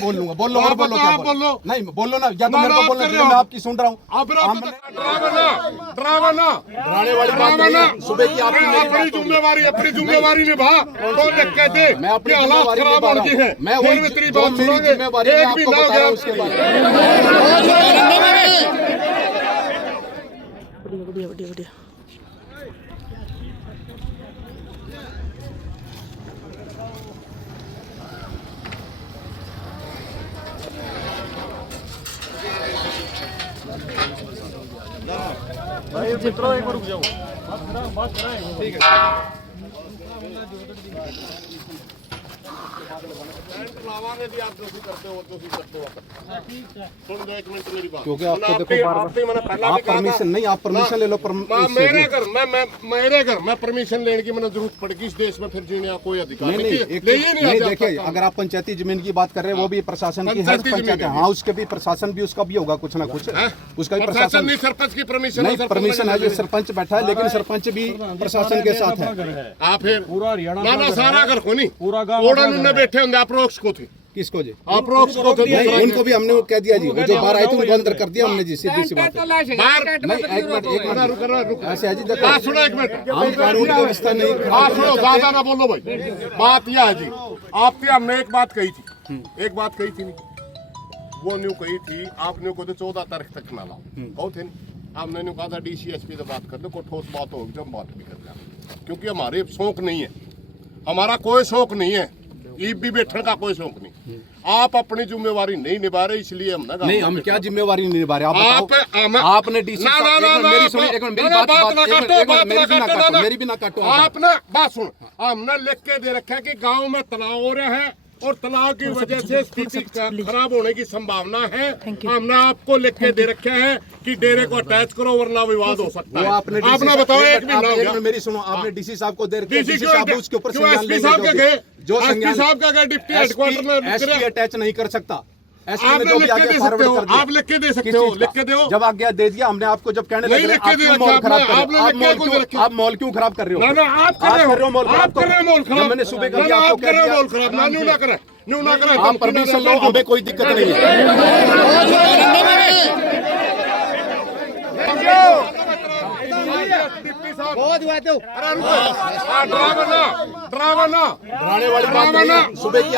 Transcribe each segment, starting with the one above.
बोल लूंगा, बोल लो और बोलो क्या बोलो, नहीं बोलो ना, या तो मेरे को बोलना चाहिए, मैं आपकी सुन रहा हूँ। डराने वाली बात नहीं, सुबह की आपकी जिम्मेवारी निभा, तो कहते मैं अपनी हालात खराब हो गई है, मैं वही मेरी जिम्मेवारी है आपको बता रहा हूँ उसके बारे में। मित्रों एक बार रुक जाओ, बात कराएं, ठीक है। क्योंकि आपको देखो आप परमिशन नहीं, आप परमिशन ले लो। मेरे घर मैं परमिशन लेने की मैंने जरूरत पड़ेगी इस देश में, फिर जीने का कोई अधिकार नहीं। देखिए, अगर आप पंचायती जमीन की बात कर रहे हैं, वो भी प्रशासन की है, पंचायत है, हाँ, उसके भी प्रशासन भी, उसका भी होगा कुछ ना कुछ, उसका भी प्रशासन नहीं, सरपंच की परमिशन नहीं, परमिशन है, जो सरपंच बैठा है, लेकिन सरपंच भी प्रशासन के साथ है। आप पूरा हरियाणा सारा घर को नहीं, पूरा गाँव बैठे होंगे आप रोक्स को थे, किसको जी? आप रोक्स को थे, उनको भी हमने कह दिया जी, जो बाहर आए थे उनको अंदर कर दिया हमने जी, सीधी सी बात है। ऐसे है जी, देखो सुनो एक मिनट, हम कानून की व्यवस्था नहीं, सुनो ज्यादा ना बोलो भाई, बात यह है जी, आपकी हमने एक बात कही थी, एक बात कही थी नहीं, वो न्यू कही थी आपने को 14 तारीख तक ना लाओ, कहो थे नहीं, हमने न्यू कहा था DCSP से बात कर लो, कोई ठोस बात होगी जब बात भी कर लें, क्योंकि हमारे शौक नहीं है, हमारा कोई शौक नहीं है, ईब भी बैठने का कोई शौक नहीं, आप अपनी जिम्मेवारी नहीं निभा रहे, इसलिए हम ना, नहीं, हम क्या जिम्मेवारी नहीं निभा रहे, आपने डीसी मेरी सुनी, एक मिनट, मेरी बात काटो, आपने बात सुन, हमने लिख के दे रखा है कि गांव में तनाव हो रहा है और तनाव की वजह से स्थिति खराब होने की संभावना है, हमने आपको लिख के दे रखा है कि डेरे को अटैच करो वरना विवाद हो सकता है। आपने बताओ, एक मिनट मेरी सुनो, आपने डीसी साहब को दे रखा है, डीसी साहब उसके ऊपर संज्ञान लेंगे, जो संज्ञान साहब का डिप्टी हेडक्वार्टर में एसपी अटैच नहीं कर सकता, आप लिख के दे सकते हो, आप लिख के दे सकते हो, लिख के दो, जब आज्ञा दे दिया हमने आपको, जब कहने लगे आप मॉल क्यों खराब कर रहे हो, आप कर रहे हो मॉल खराब, मैंने सुबह कर दिया आपको, कह दिया मॉल खराब, न्यू ना करें, आप परमिशन लो, हमें कोई दिक्कत नहीं बहुत हुआ तो डराने वाली बात नहीं, सुबह की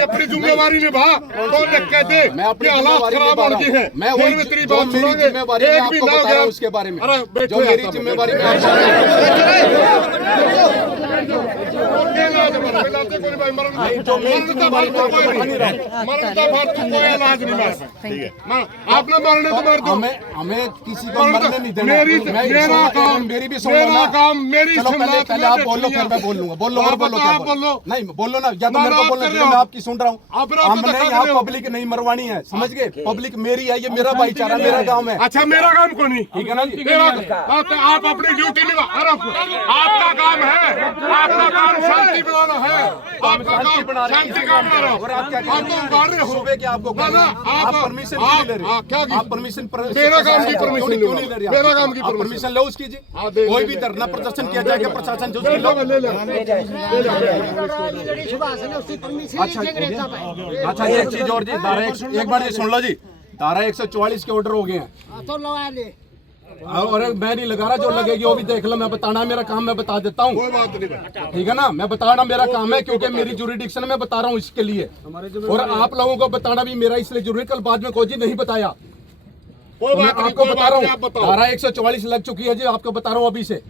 अपनी जिम्मेवारी निभा, तो कहते मैं अपनी हालात खराब हो गई है, मैं वही मेरी जिम्मेवारी है आपको बता रहा हूँ उसके बारे में, जो मेरी जिम्मेवारी में आपने मरने तो मार दो, हमें किसी को मरने नहीं देना, मेरा काम, मेरी भी मेरा काम, मेरी पहले आप बोल लो, फिर मैं बोल लूंगा, बोल लो और बोलो क्या बोलो, नहीं बोलो ना, या तो मेरे को बोलना चाहिए, मैं आपकी सुन रहा हूँ, हमने यहाँ पब्लिक नहीं मरवानी है, समझ गए, पब्लिक मेरी है, ये मेरा भाईचारा, मेरा गाँव है। अच्छा, मेरा काम को नहीं, ठीक है ना जी, आप अपनी ड्यूटी निभा, आपका काम है, आपका काम शांति बनाना है, आपका काम शांति का बना रहा और आप क्या कर रहे हो, सुबह के आपको आप परमिशन क्यों ले रहे हो, आप परमिशन, मेरा काम की परमिशन क्यों नहीं ले रहे, मेरा काम की परमिशन लो उसकी जी, कोई भी धरना प्रदर्शन किया जाएगा, प्रशासन जो अच्छा एक चीज और जी, एक बार जी सुन लो जी, धारा 144 के ऑर्डर हो गए हैं, और मैं नहीं लगा रहा, जो लगेगी वो भी देख लो, मैं बताना मेरा काम, मैं बता देता हूँ, कोई बात नहीं, ठीक है ना, मैं बताना मेरा काम है, क्योंकि मेरी जुरिडिक्शन में बता रहा हूँ इसके लिए, और आप लोगों को बताना भी मेरा इसलिए जरूरी, कल बाद में कोई नहीं बताया, तो मैं आपको बता रहा हूँ, धारा 144 लग चुकी है जी, आपको बता रहा हूँ, अभी से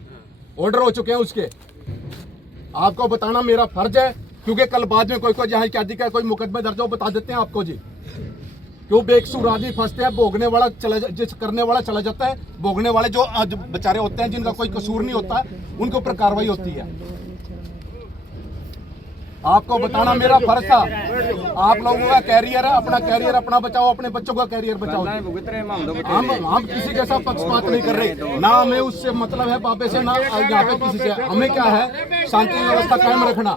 ऑर्डर हो चुके हैं उसके, आपको बताना मेरा फर्ज है, क्योंकि कल बाद में कोई जहाँ क्या दिखा, कोई मुकदमे दर्ज हो, बता देते हैं आपको जी, क्यों बेकसूर आदमी फंसते हैं, भोगने वाला जिस करने वाला चला जाता है, भोगने वाले जो बेचारे होते हैं, जिनका कोई कसूर नहीं होता, उनके ऊपर कार्रवाई होती है। आपको बताना मेरा फर्ज था, आप लोगों का कैरियर है, अपना कैरियर अपना बचाओ, अपने बच्चों का कैरियर बचाओ, हम किसी के साथ पक्षपात नहीं कर रहे, ना हमें उससे मतलब है बाबे से, ना यहाँ पे किसी से, हमें क्या है, शांति व्यवस्था कायम रखना।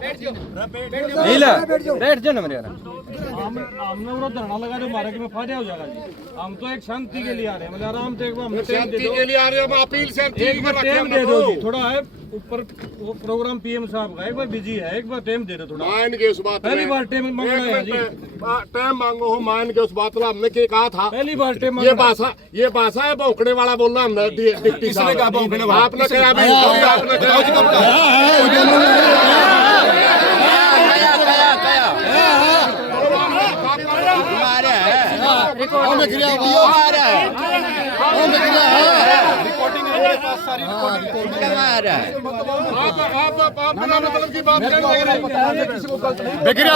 हमने वो धरना लगा जो मारे में फायदा हो जाएगा जी। हम तो एक शांति के लिए आ रहे हैं, मतलब आराम से एक बार हमें टाइम दे शांति दो, के लिए आ रहे हैं, हम अपील से एक बार टाइम दे दो जी। थोड़ा है ऊपर वो प्रोग्राम पीएम साहब का, एक बार बिजी है, एक बार टाइम दे दो थोड़ा। मान के उस बात पहली बार टाइम मांग रहे हैं जी, टाइम मांगो हो, मान के उस बात में हमने क्या कहा था। पहली बार टाइम ये भाषा है भौंकने वाला बोलना हमने डिप्टी साहब किसने कहा भौंकने वाला? आपने कहा अभी आपने कहा आप बिना मतलब की बात करने लग रहे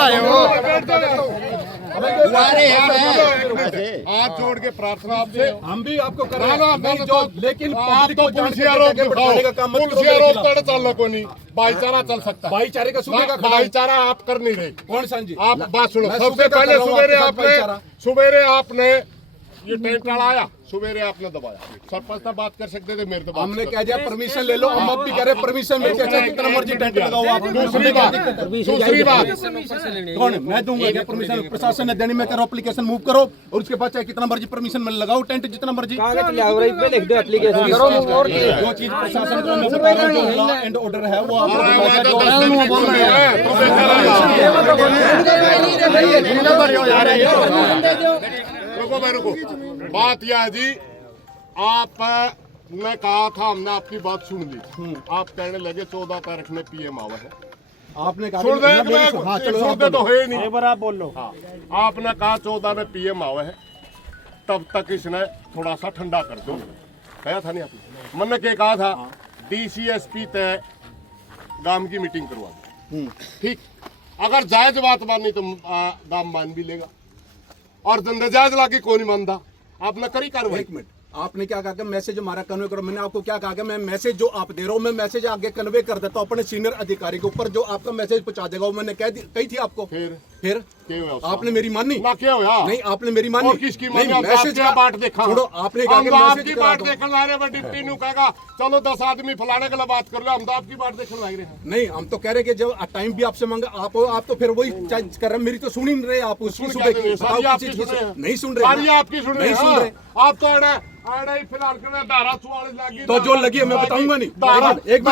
हाथ जोड़ के प्रार्थना आपसे हम भी आपको कर रहे ना, हैं ना, जो, लेकिन आप तो पुलिस आरोप दिखाओ, पुलिस आरोप तो चल को नहीं, भाईचारा चल सकता है। भाईचारे का सूबे का खड़ा हूं। भाईचारा आप कर नहीं रहे। कौन सा जी? आप बात सुनो, मैं सबसे सूबे का पहले कर रहा हूं, सुबेरे आपने ये टेंट चढ़ाया, सुबेरे आपने दबाया। सरपंच साहब बात कर सकते थे, मेरे तो बात हमने कर कह दिया परमिशन ले लो, हम अब भी कह रहे परमिशन में कैसे कितना मर्जी टेंट लगाओ आप। दूसरी बात कौन? मैं दूंगा क्या परमिशन? प्रशासन ने देनी, मैं करो एप्लीकेशन मूव करो और उसके बाद चाहे कितना मर्जी परमिशन में लगाओ टेंट, जितना मर्जी लिख दो एप्लीकेशन करो और जो चीज प्रशासन को मैं बता रहा हूं, जो लॉ एंड ऑर्डर है वो आप रुको। बात यह है जी, आपने कहा था, हमने आपकी बात सुन ली। आप कहने लगे 14 तारीख में पीएम आवा है। आपने कहा सुन हाँ, चलो आप दे तो है नहीं। एक बार आप बोल लो। हाँ, आपने कहा 14 में पीएम आवा है, तब तक इसने थोड़ा सा ठंडा कर दो। कहा था नहीं आपने? मैंने क्या कहा था, डीसीएसपी तय गांव की मीटिंग करवा दो। ठीक, अगर जायज बात मानी तो गांव मान भी लेगा, और जायज लाके कौन नहीं मानता। आपने करी कार्रवाई। एक मिनट, आपने क्या कहा कि मैसेज हमारा कन्वे करो? मैंने आपको क्या कहा कि मैं मैसेज जो आप दे रहा हूँ, मैं मैसेज आगे कन्वे कर देता हूँ अपने सीनियर अधिकारी के ऊपर, जो आपका मैसेज पहुंचा देगा। वो मैंने कही थी आपको। फिर क्या हुआ उसका? आपने मेरी मानी ना, क्या हुआ? नहीं, आपने मेरी मानी। और किसकी मानी? नहीं, मैसेज का बाट देखा। छोड़ो, आपने कहा कि हम मैसेज आपकी करा बाट दो। देखने ला रहे हैं, डिप्टी नु कहेगा चलो 10 आदमी फलाने के लिए बात कर लो, हम तो आपकी बाट देखने लग रहे हैं। नहीं, हम तो कह रहे कि जब टाइम भी आपसे मांगा, आप तो फिर वही चेंज कर रहे हैं। मेरी तो सुन ही नहीं रहे आप उसकी सुबह की। बताओ किसी चीज की नहीं सुन रहे। सारी आपकी सुन रहे नहीं सुन रहे। आप तो आड़ा ही फिलहाल कर धारा 44 लागी, तो जो लगी है मैं बताऊंगा नहीं। एक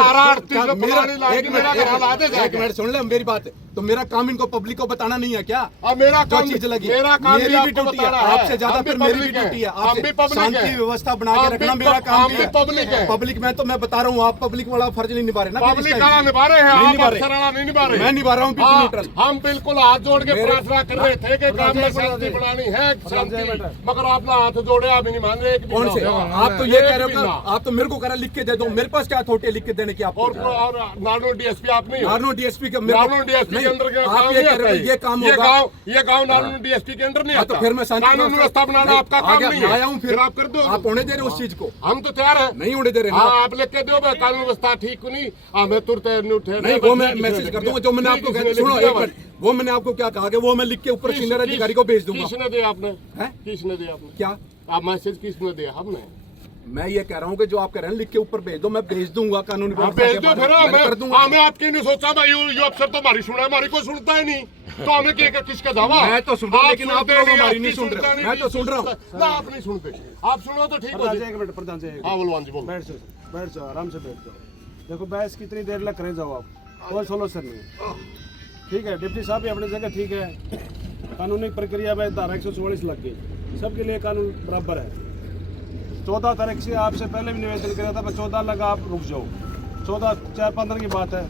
मिनट सुन ले मेरी बात। तो मेरा काम इनको पब्लिक को बताना नहीं है क्या? अब मेरा जो काम चीज लगी मेरा काम मेरी भी ड्यूटी है, आपसे ज्यादा फिर मेरी भी ड्यूटी है। हम भी आपसे पब्लिक शांति है, व्यवस्था बना के रखना मेरा काम हम भी भी है। पब्लिक है। पब्लिक में तो मैं बता रहा हूँ, आप पब्लिक वाला फर्ज नहीं निभा रहे ना। पब्लिक वाला निभा रहे हैं, नहीं आप निभा रहे। अफसर वाला नहीं निभा रहे। मैं निभा रहा हूँ बिल्कुल न्यूट्रल। हम बिल्कुल हाथ जोड़ के प्रार्थना कर रहे थे कि काम में शांति बनानी है, शांति, मगर आपने हाथ जोड़े, आप नहीं मान रहे। कौन से? आप तो ये कह रहे हो, आप तो मेरे को कह रहे लिख के दे दो। मेरे पास क्या अथॉरिटी लिख के देने की? आपको और नारनौल डीएसपी आप नहीं हो? नारनौल डीएसपी का नारनौल डीएसपी के अंदर आप ये कह रहे हो ये काम होगा। ये गांव नारनौल डीएसपी के अंदर नहीं हाँ, आता। तो फिर मैं शांति कानून व्यवस्था बनाना आपका काम नहीं है। आया हूँ, फिर आप कर दो। आप होने दे रहे उस चीज को। हम तो तैयार है, नहीं होने दे रहे। हाँ, आप लिख के दो, कानून व्यवस्था ठीक नहीं, हमें तुरंत नहीं, वो मैं मैसेज कर दूंगा। जो मैंने आपको कहा, सुनो एक मिनट, वो मैंने आपको क्या कहा कि वो मैं लिख के ऊपर सीनियर अधिकारी को भेज दूंगा। किसने दिया आपने? हैं? किसने दिया आपने? क्या आप मैसेज किसने दिया? हमने। मैं ये कह रहा हूँ कि जो आप कह रहे हैं लिख के ऊपर भेज दो, मैं भेज दूंगा कानूनी आप व्यवस्था भेज के दो बाद फिर। मैं कर दूंगा। हमें आपकी नहीं सोचा भाई, ये अफसर तो हमारी सुना है, हमारी कोई सुनता ही नहीं, तो हमें क्या किसका दावा? मैं तो सुन रहा हूं, लेकिन आप लोग हमारी नहीं सुन रहे। आपकी मैं तो सुन रहा हूं। ना, आप नहीं सुनते। आप सुनो तो ठीक हो जाए। एक मिनट प्रधान जी, हाँ बलवान जी बोलो। बैठ जाओ, आराम से बैठ जाओ। देखो बहस कितनी देर लग करे जाओ, आप कोई सोल्यूशन नहीं। ठीक है, डिप्टी साहब भी अपनी जगह ठीक है। कानूनी प्रक्रिया में धारा 144 लग गई, सबके लिए कानून बराबर है। 14 तारीख से आपसे पहले भी निवेदन किया था, 14 लगा, आप रुक जाओ। 14 4-15 की बात है।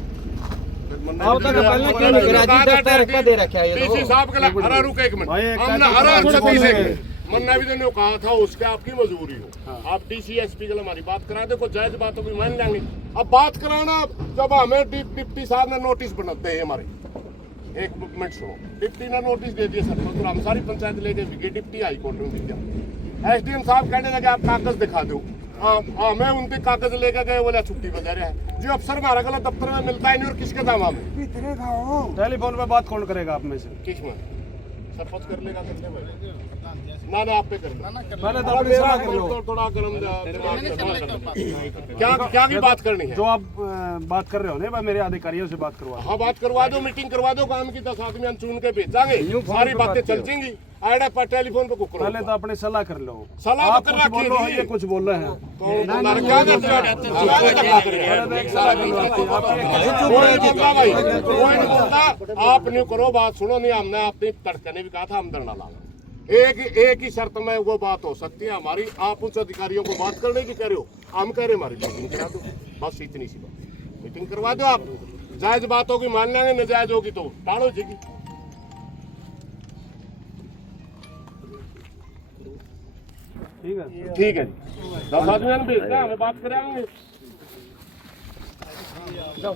डीसी साहब के लिए हरा रुक एक मिनट, हमने हरा 36 सेकंड मन्ना भी ने कहा था, उसके आपकी मजबूरी हो। आप डीसीएसपी के लिए हमारी बात करा दे, कोई जायज बातों को मान लेंगे। अब बात कराना, जब हमें डिप्टी साहब ने नोटिस बनाते हैं हमारे, एक मिनट सुनो, डिप्टी ने नोटिस दे दिया सरपंच को, हम सारी पंचायत लेके गए, डिप्टी हाई कोर्ट में दिया। एसडीएम साहब कहने लगे आप कागज दिखा दो। मैं उनके कागज लेकर गए, बोले छुट्टी बजा रहे हैं जो अफसर हमारा गलत दफ्तर में मिलता है नहीं, और किसके दावा में टेलीफोन पे बात कौन करेगा आप में से? किस में? शपथ कर लेगा करने भाई ना आप पे करना पहले तो अपनी सलाह कर लो। थोड़ा गरम दिमाग से बात करना। क्या की बात करनी है? जो आप बात कर रहे हो ना भाई, मेरे अधिकारियों से बात करवा। हाँ बात करवा दो, मीटिंग करवा दो, काम की 10 आदमी हम चुन के भेजांगे, सारी बातें चल जाएंगी। आइडा पर टेलीफोन पे कुकर पहले तो अपनी सलाह कर लो। सलाह आप तो कर कुछ बोल रहे हो, रखी ये कुछ बोल रहे हैं। कौन बोला रहा? क्या करते हो? कोई नहीं बोलता भाई, कोई नहीं बोलता। आप नहीं करो बात, सुनो नहीं, हमने अपनी तड़के ने भी कहा था हम धरना ला। एक ही शर्त में वो बात हो सकती है हमारी, आप उच्च अधिकारियों को बात करने की कह रहे हो, हम कह रहे हमारी मीटिंग करा दो, बस इतनी सी बात। मीटिंग करवा दो आप, जायज बात होगी मान लेंगे, नाजायज होगी तो टाड़ो जाएगी। ठीक है, ठीक है जी, 10 आदमी हम भेजते हैं, हमें बात कराएंगे। जाओ